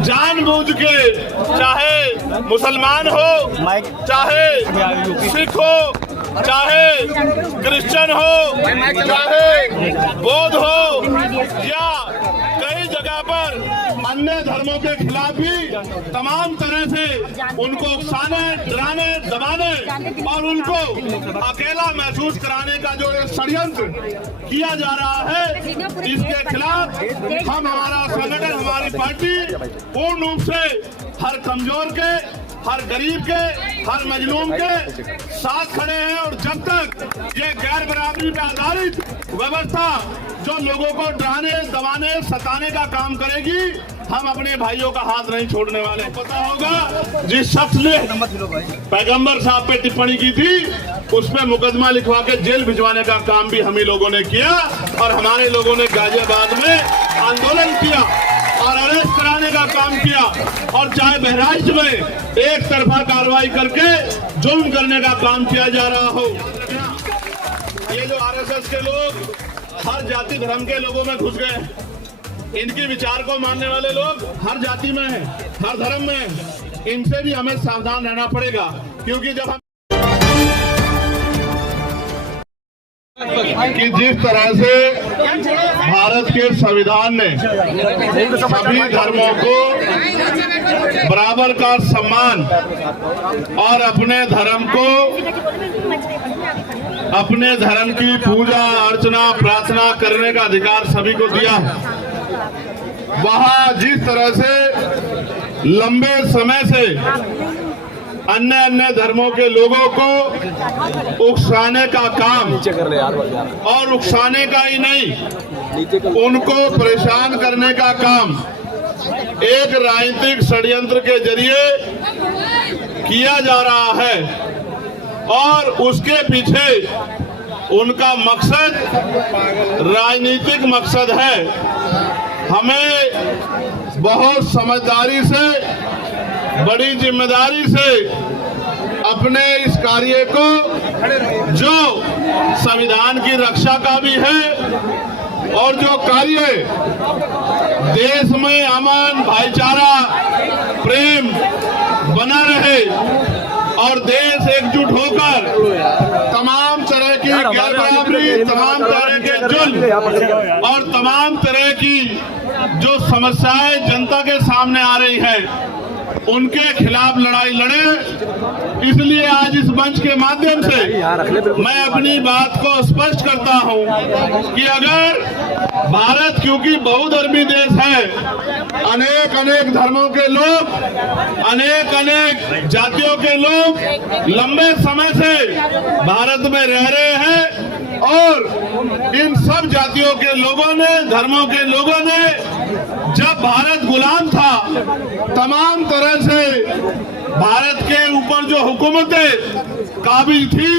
जानबूझ के, चाहे मुसलमान हो, चाहे सिख हो, चाहे क्रिश्चियन हो, चाहे बौद्ध हो, या कई जगह पर अन्य धर्मों के खिलाफ भी तमाम तरह से उनको उकसाने, डराने, दबाने और उनको अकेला महसूस कराने का जो षड्यंत्र किया जा रहा है, इसके खिलाफ हम, हमारा संगठन, हमारी पार्टी पूर्ण रूप से हर कमजोर के, हर गरीब के, हर मजलूम के साथ खड़े हैं। और जब तक ये गैर बराबरी पर आधारित व्यवस्था जो लोगों को डराने, दबाने, सताने का काम करेगी, हम अपने भाइयों का हाथ नहीं छोड़ने वाले। पता होगा जिस शख्स ने पैगंबर साहब पे टिप्पणी की थी, उस पे मुकदमा लिखवा के जेल भिजवाने का काम भी हम ही लोगों ने किया। और हमारे लोगों ने गाजियाबाद में आंदोलन किया और अरेस्ट कराने का काम किया। और चाहे बहराइच में एक तरफा कार्रवाई करके जुल्म करने का काम किया जा रहा हो, ये जो आरएसएस के लोग हर जाति धर्म के लोगों में घुस गए, इनके विचार को मानने वाले लोग हर जाति में हैं, हर धर्म में हैं, इनसे भी हमें सावधान रहना पड़ेगा। क्योंकि जब हम कि जिस तरह से भारत के संविधान ने सभी धर्मों को बराबर का सम्मान और अपने धर्म को, अपने धर्म की पूजा अर्चना प्रार्थना करने का अधिकार सभी को दिया है, वहाँ जिस तरह से लंबे समय से अन्य धर्मों के लोगों को उकसाने का काम, और उकसाने का ही नहीं, उनको परेशान करने का काम एक राजनीतिक षड्यंत्र के जरिए किया जा रहा है। और उसके पीछे उनका मकसद राजनीतिक मकसद है। हमें बहुत समझदारी से, बड़ी जिम्मेदारी से अपने इस कार्य को, जो संविधान की रक्षा का भी है और जो कार्य देश में अमन, भाईचारा, प्रेम बना रहे और देश एकजुट होकर तमाम तरह की गैर बराबरी, तमाम तरह के जुल्म और तमाम तरह की जो समस्याएं जनता के सामने आ रही है, उनके खिलाफ लड़ाई लड़े। इसलिए आज इस मंच के माध्यम से मैं अपनी बात को स्पष्ट करता हूं कि अगर भारत, क्योंकि बहुधर्मी देश है, अनेक धर्मों के लोग, अनेक जातियों के लोग लंबे समय से भारत में रह रहे हैं। और इन सब जातियों के लोगों ने, धर्मों के लोगों ने, जब भारत गुलाम था, तमाम तरह से भारत के ऊपर जो हुकूमतें काबिज थी,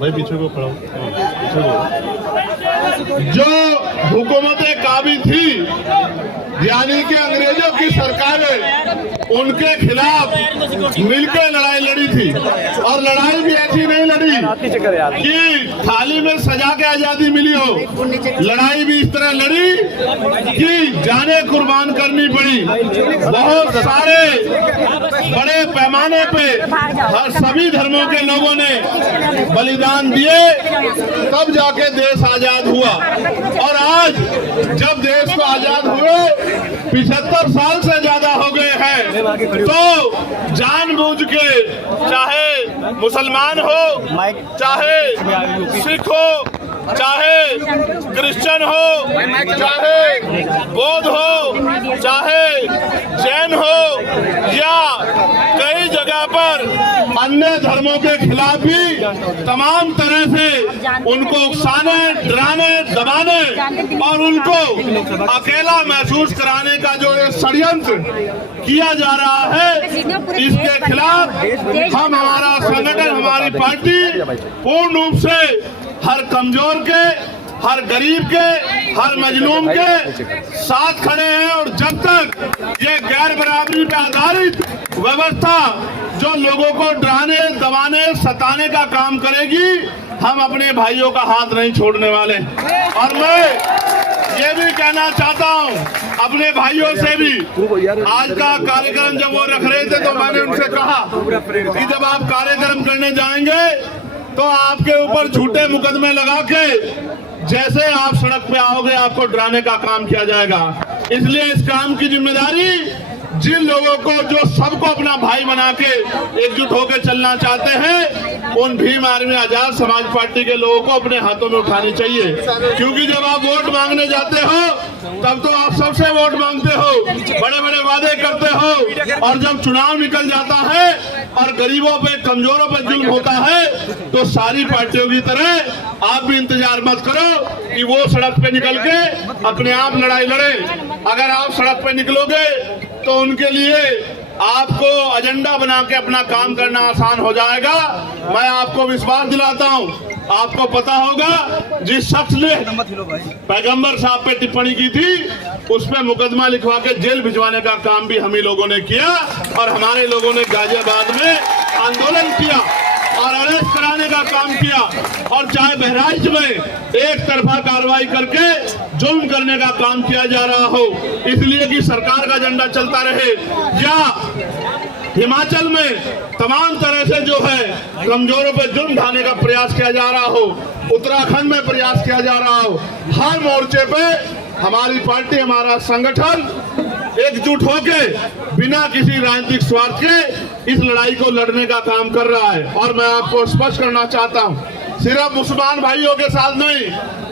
भाई पीछे को खड़ा, जो हुकूमतें काबिज थी, यानी कि अंग्रेजों की सरकारें, उनके खिलाफ मिलकर लड़ाई लड़ी थी। और लड़ाई भी ऐसी नहीं लड़ी कि थाली में सजा के आजादी मिली हो, लड़ाई भी इस तरह लड़ी कि जाने कुर्बान करनी पड़ी। बहुत सारे बड़े पैमाने पे हर सभी धर्मों के लोगों ने बलिदान दिए, तब जाके देश आजाद हुआ। और आज जब देश को आजाद हुए 75 साल से ज्यादा हो गए हैं, तो जानबूझ के, चाहे मुसलमान हो, चाहे सिख हो, चाहे क्रिश्चियन हो, चाहे बौद्ध हो, चाहे जैन हो, या कई जगह पर अन्य धर्मों के खिलाफ भी तमाम तरह से उनको उकसाने, डराने, दबाने और उनको अकेला महसूस कराने का जो षड्यंत्र किया जा रहा है, इसके खिलाफ हम, हमारा संगठन, हमारी पार्टी पूर्ण रूप से हर कमजोर के, हर गरीब के, हर मजलूम के साथ खड़े हैं। और जब तक ये गैर बराबरी पर आधारित व्यवस्था जो लोगों को डराने, दबाने, सताने का काम करेगी, हम अपने भाइयों का हाथ नहीं छोड़ने वाले। और मैं ये भी कहना चाहता हूँ अपने भाइयों से भी, आज का कार्यक्रम जब वो रख रहे थे तो मैंने उनसे कहा कि जब आप कार्यक्रम करने जाएंगे तो आपके ऊपर झूठे मुकदमे लगा के जैसे आप सड़क पे आओगे आपको डराने का काम किया जाएगा। इसलिए इस काम की जिम्मेदारी जिन लोगों को, जो सबको अपना भाई बना के एकजुट होकर चलना चाहते हैं, उन भीम आर्मी आजाद समाज पार्टी के लोगों को अपने हाथों में उठानी चाहिए। क्योंकि जब आप वोट मांगने जाते हो तब तो आप सबसे वोट मांगते हो, बड़े बड़े वादे करते हो, और जब चुनाव निकल जाता है और गरीबों पे, कमजोरों पे जुल्म होता है तो सारी पार्टियों की तरह आप भी इंतजार मत करो कि वो सड़क पे निकल के अपने आप लड़ाई लड़े। अगर आप सड़क पे निकलोगे तो उनके लिए आपको एजेंडा बना के अपना काम करना आसान हो जाएगा। मैं आपको विश्वास दिलाता हूं, आपको पता होगा जिस शख्स ने पैगंबर साहब पे टिप्पणी की थी उस पे मुकदमा लिखवा के जेल भिजवाने का काम भी हम ही लोगों ने किया, और हमारे लोगों ने गाजियाबाद में आंदोलन किया और अरेस्ट कराने का काम किया, और चाहे बहराइच में एक तरफा कार्रवाई करके जुल्म करने का काम किया जा रहा हो इसलिए कि सरकार का झंडा चलता रहे, या हिमाचल में तमाम तरह से जो है कमजोरों पर जुल्म ढाने का प्रयास किया जा रहा हो, उत्तराखंड में प्रयास किया जा रहा हो, हर मोर्चे पे हमारी पार्टी, हमारा संगठन एकजुट होके बिना किसी राजनीतिक स्वार्थ के इस लड़ाई को लड़ने का काम कर रहा है। और मैं आपको स्पष्ट करना चाहता हूं, सिर्फ मुसलमान भाइयों के साथ नहीं,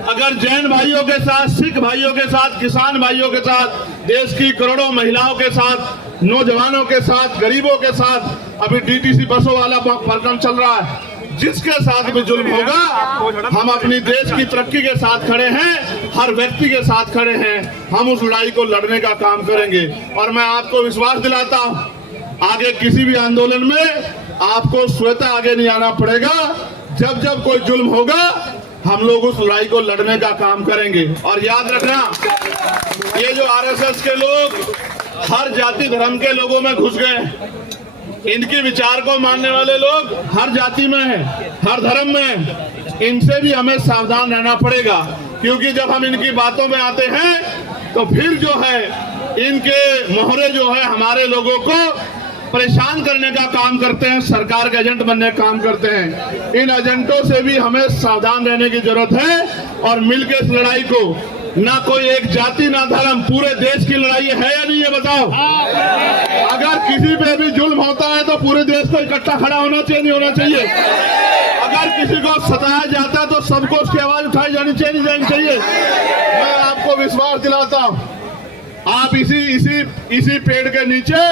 अगर जैन भाइयों के साथ, सिख भाइयों के साथ, किसान भाइयों के साथ, देश की करोड़ों महिलाओं के साथ, नौजवानों के साथ, गरीबों के साथ, अभी डीटीसी बसों वाला प्रकरण चल रहा है, जिसके साथ भी जुल्म होगा हम अपनी देश की तरक्की के साथ खड़े हैं, हर व्यक्ति के साथ खड़े हैं, हम उस लड़ाई को लड़ने का काम करेंगे। और मैं आपको विश्वास दिलाता हूं आगे किसी भी आंदोलन में आपको स्वतः आगे नहीं आना पड़ेगा। जब जब कोई जुल्म होगा हम लोग उस लड़ाई को लड़ने का काम करेंगे। और याद रखना, ये जो आरएसएस के लोग हर जाति धर्म के लोगों में घुस गए, इनके विचार को मानने वाले लोग हर जाति में हैं, हर धर्म में हैं, इनसे भी हमें सावधान रहना पड़ेगा। क्योंकि जब हम इनकी बातों में आते हैं तो फिर जो है इनके मोहरे जो है हमारे लोगों को परेशान करने का काम करते हैं, सरकार के एजेंट बनने का काम करते हैं। इन एजेंटों से भी हमें सावधान रहने की जरूरत है और मिलकर इस लड़ाई को, ना कोई एक जाति ना धर्म, पूरे देश की लड़ाई है या नहीं, ये बताओ। अगर किसी पे भी जुल्म होता है तो पूरे देश को इकट्ठा खड़ा होना चाहिए, नहीं होना चाहिए? अगर किसी को सताया जाता है तो सबको उसकी आवाज उठाई जानी चाहिए, नहीं जानी चाहिए? मैं आपको विश्वास दिलाता हूं, आप इसी पेड़ के नीचे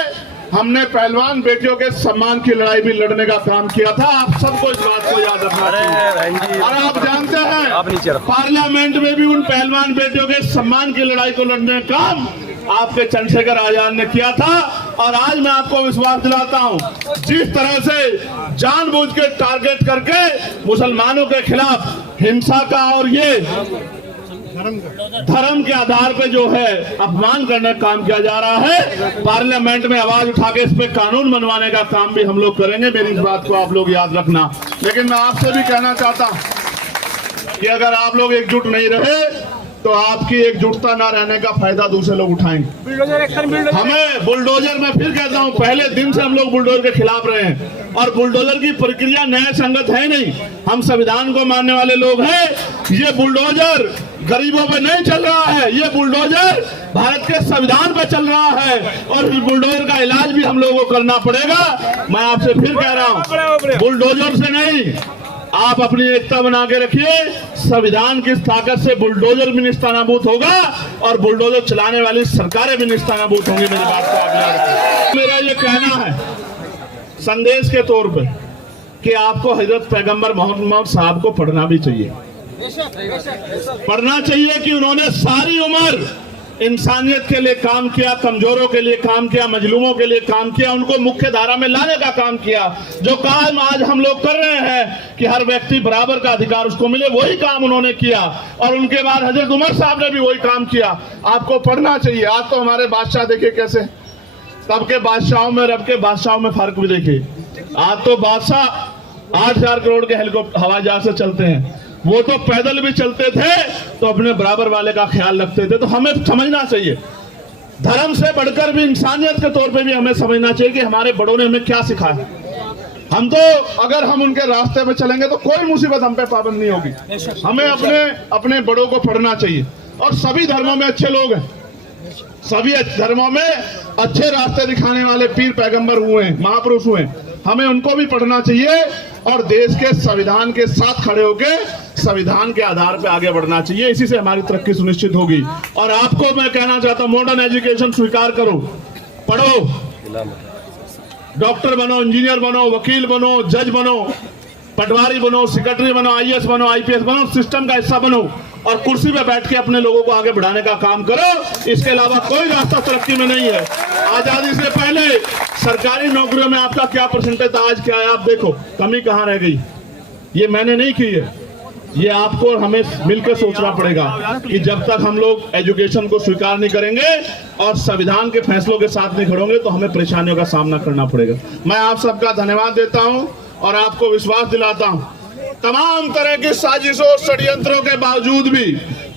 हमने पहलवान बेटियों के सम्मान की लड़ाई भी लड़ने का काम किया था। आप सबको इस बात को याद रखना चाहिए। और आप जानते हैं पार्लियामेंट में भी उन पहलवान बेटियों के सम्मान की लड़ाई को लड़ने का काम आपके चंद्रशेखर आजाद ने किया था। और आज मैं आपको विश्वास दिलाता हूं, जिस तरह से जानबूझ के टारगेट करके मुसलमानों के खिलाफ हिंसा का और ये धर्म के आधार पे जो है अपमान करने का काम किया जा रहा है, पार्लियामेंट में आवाज उठा के इस पे कानून बनवाने का काम भी हम लोग करेंगे। मेरी इस बात को आप लोग याद रखना। लेकिन मैं आपसे भी कहना चाहता हूं कि अगर आप लोग एकजुट नहीं रहे तो आपकी एकजुटता ना रहने का फायदा दूसरे लोग उठाएंगे। हमें बुलडोजर, मैं फिर कहता हूं, पहले दिन से हम लोग बुलडोजर के खिलाफ रहे हैं और बुलडोजर की प्रक्रिया न्याय संगत है नहीं। हम संविधान को मानने वाले लोग हैं। ये बुलडोजर गरीबों पे नहीं चल रहा है, ये बुलडोजर भारत के संविधान पे चल रहा है और इस बुलडोजर का इलाज भी हम लोगों को करना पड़ेगा। मैं आपसे फिर कह रहा हूं, बुलडोजर से नहीं, आप अपनी एकता बना के रखिए। संविधान की ताकत से बुलडोजर भी निस्तानाबूद होगा और बुलडोजर चलाने वाली सरकारें भी निस्तानाबूद होंगी। मेरी बात को आप याद रखिए। मेरा ये कहना है संदेश के तौर पे कि आपको हजरत पैगंबर मोहम्मद साहब को पढ़ना भी चाहिए, पढ़ना चाहिए कि उन्होंने सारी उम्र इंसानियत के लिए काम किया, कमजोरों के लिए काम किया, मजलूमों के लिए काम किया, उनको मुख्य धारा में लाने का काम किया। जो काम आज हम लोग कर रहे हैं कि हर व्यक्ति बराबर का अधिकार उसको मिले, वही काम उन्होंने किया। और उनके बाद हजरत उमर साहब ने भी वही काम किया। आपको पढ़ना चाहिए। आज तो हमारे बादशाह देखिए कैसे, तब के बादशाहों में रब के बादशाहों में फर्क भी देखिए। आज तो बादशाह 8,000 करोड़ के हेलीकॉप्टर हवाई जहाज से चलते हैं, वो तो पैदल भी चलते थे तो अपने बराबर वाले का ख्याल रखते थे। तो हमें समझना चाहिए, धर्म से बढ़कर भी इंसानियत के तौर पे भी हमें समझना चाहिए कि हमारे बड़ों ने हमें क्या सिखाया। हम तो अगर हम उनके रास्ते पे चलेंगे तो कोई मुसीबत हम पे पाबंद नहीं होगी। हमें अपने बड़ों को पढ़ना चाहिए। और सभी धर्मों में अच्छे लोग हैं, सभी धर्मों में अच्छे रास्ते दिखाने वाले पीर पैगंबर हुए हैं, महापुरुष हुए हैं, हमें उनको भी पढ़ना चाहिए और देश के संविधान के साथ खड़े होकर संविधान के आधार पर आगे बढ़ना चाहिए। इसी से हमारी तरक्की सुनिश्चित होगी। और आपको मैं कहना चाहता हूं, मॉडर्न एजुकेशन स्वीकार करो, पढ़ो, डॉक्टर बनो, इंजीनियर बनो, वकील बनो, जज बनो, पटवारी बनो, सेक्रेटरी बनो, आईएएस बनो, आईपीएस बनो, सिस्टम का हिस्सा बनो और कुर्सी पे बैठ के अपने लोगों को आगे बढ़ाने का काम करो। इसके अलावा कोई रास्ता तरक्की में नहीं है। आजादी से पहले सरकारी नौकरियों में आपका क्या परसेंटेज था, आज क्या है आप देखो, कमी कहां रह गई। ये मैंने नहीं की है, ये आपको और हमें मिलकर सोचना पड़ेगा कि जब तक हम लोग एजुकेशन को स्वीकार नहीं करेंगे और संविधान के फैसलों के साथ नहीं खड़ोगे तो हमें परेशानियों का सामना करना पड़ेगा। मैं आप सबका धन्यवाद देता हूं और आपको विश्वास दिलाता हूं, तमाम तरह की साजिशों षड्यंत्रों के बावजूद भी,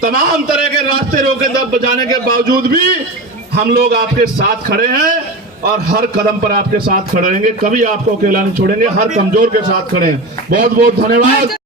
तमाम तरह के रास्ते रोके दब बजाने के बावजूद भी हम लोग आपके साथ खड़े हैं और हर कदम पर आपके साथ खड़े रहेंगे। कभी आपको अकेला नहीं छोड़ेंगे, हर कमजोर के साथ खड़े हैं। बहुत बहुत धन्यवाद।